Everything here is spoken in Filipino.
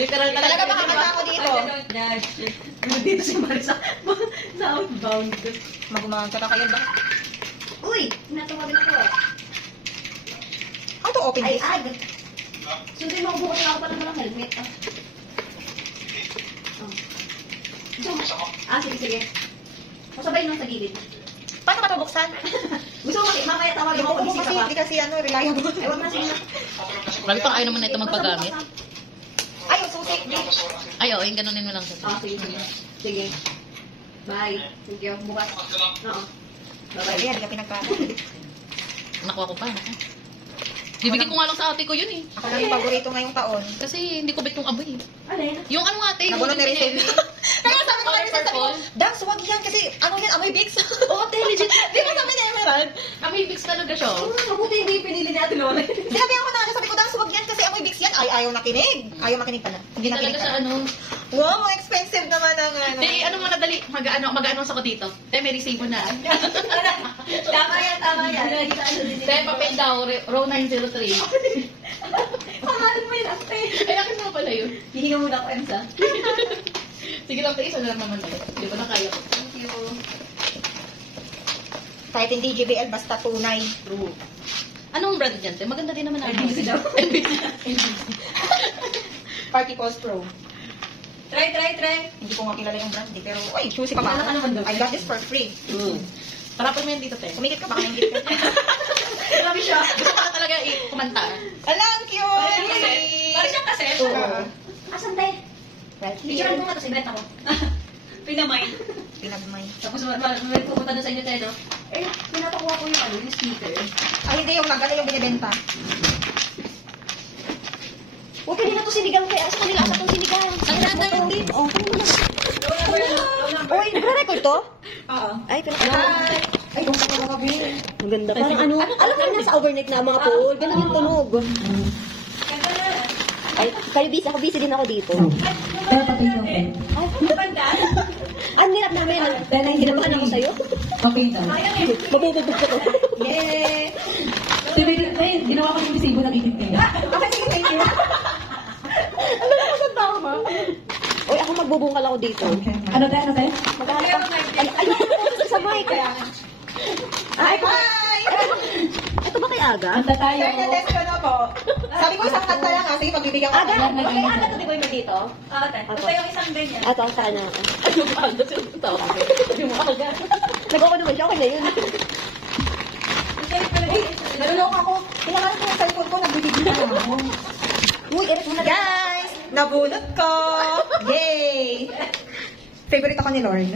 Literal Talaga makakanta ako dito. Dito si Marisa. Sa outbound. Magumahang ka kayo ba? Uy, natawagin ako. How to open Ay, this? ad. Sundin mo, bukas na ako pala ng helmet. Sige, sige. Masabay nung sa gilid. Paano ka ito buksan? Gusto mo, mamaya tawagin mo kung Hindi bisita ka. hindi kasi reliable. Ay, wag na sige. Grabe pang ayaw naman na ito magpagamit. Ay, yung susi. Ay, oo, yung ganunin mo lang siya. Sige, sige. Sige. Bye. Thank you. Bukas. Oo. Bye-bye. Hindi ka pinagpapit. Nakuha ko pa. Bibigyan ko nga lang sa ate ko yun eh. Ako lang yung paborito ngayong taon. Kasi hindi ko bet yung amoy eh. Alin? Yung ano ate, Nabunod na rin yung Kaya sabi ko kanina, sabi ko, Dams, wag yan kasi ano yan, amoy Vicks. Oo, te, legit. Di ba sabi ni Emerald? Amoy Vicks talaga siya. Mabuti hindi pinili ni Ate Lola. Sinabi ako na, sabi ko, Dams, wag yan kasi amoy Vicks yan. Ay, ayaw nakinig. Ayaw makinig pala. Hindi Hindi nakinig talaga siya pala. ano. Wow, expensive naman ang ano. Te, ano mo na dali, mag-ano ako dito. Te, may receive mo na. Tama yan, tama yan. Te, papel daw, row 903. Pangalan mo yun, ate. Ay, akin mo pala yun. Hihinga muna ako, Emsa. Sige lang, te, isa na lang naman tayo. Di ba na kaya ko? Thank you. Kahit hindi JBL, basta tunay. True. Anong brand dyan, te? Maganda din naman ako. NBC daw. Party Pulse Pro. Try. Hindi ko nga kilala yung brand eh, pero, uy, choosy pa ba? Ano ka naman daw? I got this for free. Parapin mo yan dito, te. Kumikit ka, baka nainggit ka. Grabe siya. Gusto ko na talaga kumanta. Alam, cute! Parang siyang kaset. Oo. Asan tayo? Right Picturean mo here. nga ito, ibenta ko. Pinamay. Pinagmay. Tapos may pupunta doon sa inyo tayo, no? Eh, pinapakuha ko yung yung speaker. Ay, hindi yung nagano yung binibenta. Huwag ka nila ito sinigang kaya. Sa kanila asa itong sinigang. Ang ganda yung team. Oh, uy, nagre-record to? Oo. Ay, pinaka... Ay, kung saan ka green. Maganda. Parang ano, alam mo yung sa overnight na mga pool, ganun yung tunog. Ganda na. Ay, kayo busy, ako busy din ako dito. Ay, ano banda? Ang nilap namin, hinabakan ako sa'yo. Okay daw. Sayang eh. Mabububog ko. Yay! Ay, ginawa ko yung bisibo ng ikit kayo. Okay, sige, thank you. Ano na sa tama? Uy, ako magbubungkal ako dito. Ano tayo? Maghanap ako. Ay, sa mic. Ay, bye! Ito ba kay Aga? Anta tayo. Sir, na-test ko na po. Sabi ko isang kanta lang ha. Sige, pagbibigyan ko. Aga? Okay, Aga, ito di ba yung dito? Ito yung isang ganyan. Ito, saan na ako? Yung aga, yung tawag. Yung aga. Nag-ako naman siya, okay na yun. Nalulok ako. Kailangan ko yung cellphone ko. Nagbibigyan na ako. Uy, Eric, mo na. Guys! Nabunot ko! Yay! Favorite ako ni Lord.